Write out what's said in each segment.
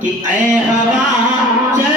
कि ऐ हवा चल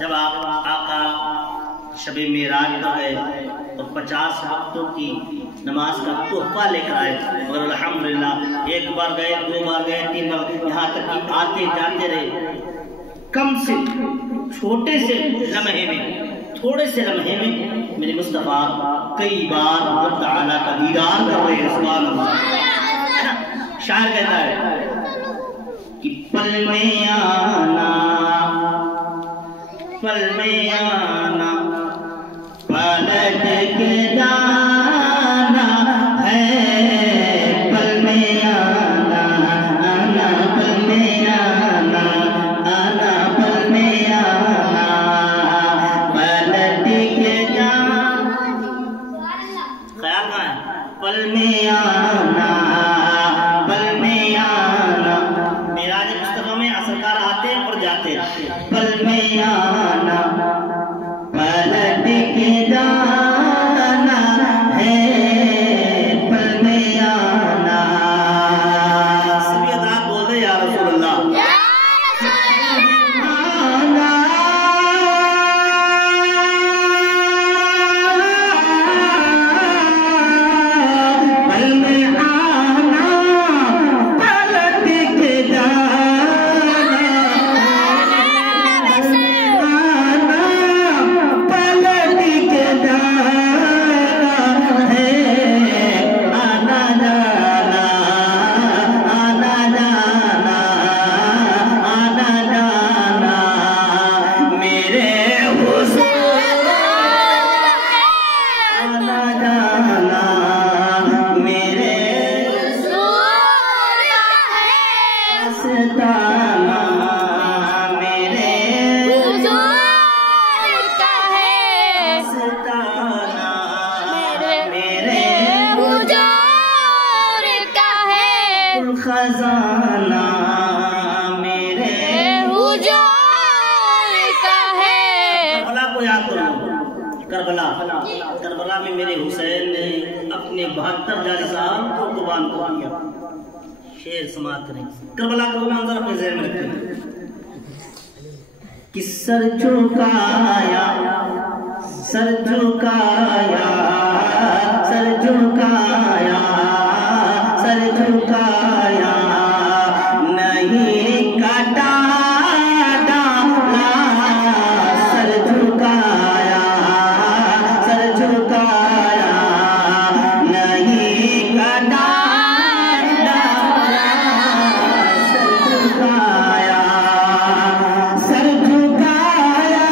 जब आप आका शबे मेराज पर गए और 50 वक्तों की नमाज का तोहफा लेकर आए। और अल्हम्दुलिल्लाह एक बार गए, 2 बार गए, 3 बार, यहाँ तक कि आते जाते रहे। कम से छोटे से लम्हे में, थोड़े से लम्हे में मेरे मुस्तफा कई बार रब तआला का दीदार कर रहे हैं। सुभान अल्लाह। शायर कहता है कि पल में आना, पल में आना, पलट के जाना है, पल में आना, आना पल में आना, आना पल में आना, पलट के जाना। ख्याल में पल में आना, पल में आना। मेराज मुस्तफा में असरकार आते और जाते। पल में आना, पलट के जाना है, पल में आना। सभी अदा बोल दे या रसूलुल्लाह। खजाना मेरे हुजूर का है। करबला को याद करो। करबला, करबला में मेरे हुसैन ने अपने 72 जानिसाब को कुर्बान कर दिया। शेर समाप्त करें। करबला का मंजर अपने ज़हन में रखें कि सर झुकाया, सर झुकाया, सर झुकाया, सर झुकाया, नहीं काटा डाला, सर झुकाया, सर झुकाया, नहीं काटा डाला, सर झुकाया, सर झुकाया।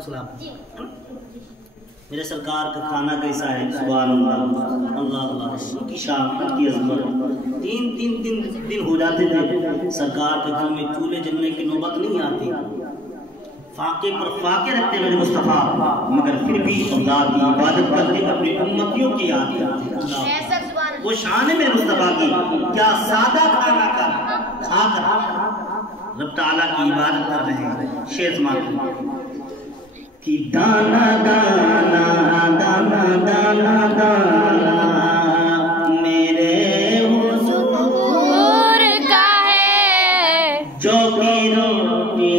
सलाम। मेरे सरकार का खाना कैसा है, सुभान अल्लाह, अल्लाह अल्लाह की शान की अजमत। तीन दिन हो जाते थे सरकार के घर में चूल्हे जलने की नौबत नहीं आती, फाके पर फाके रखते मेरे मुस्तफ़ा, मगर फिर भी अल्लाह की इबादत करते, अपनी उम्मतियों की याद करते। वो शान है मेरे मुस्तफ़ा की, क्या सादा खाना खाकर रब ताला की इबादत कर रहे हैं। शेर कि दाना दाना दाना दाना दाना मेरे हुजूर का है, जो की रोटी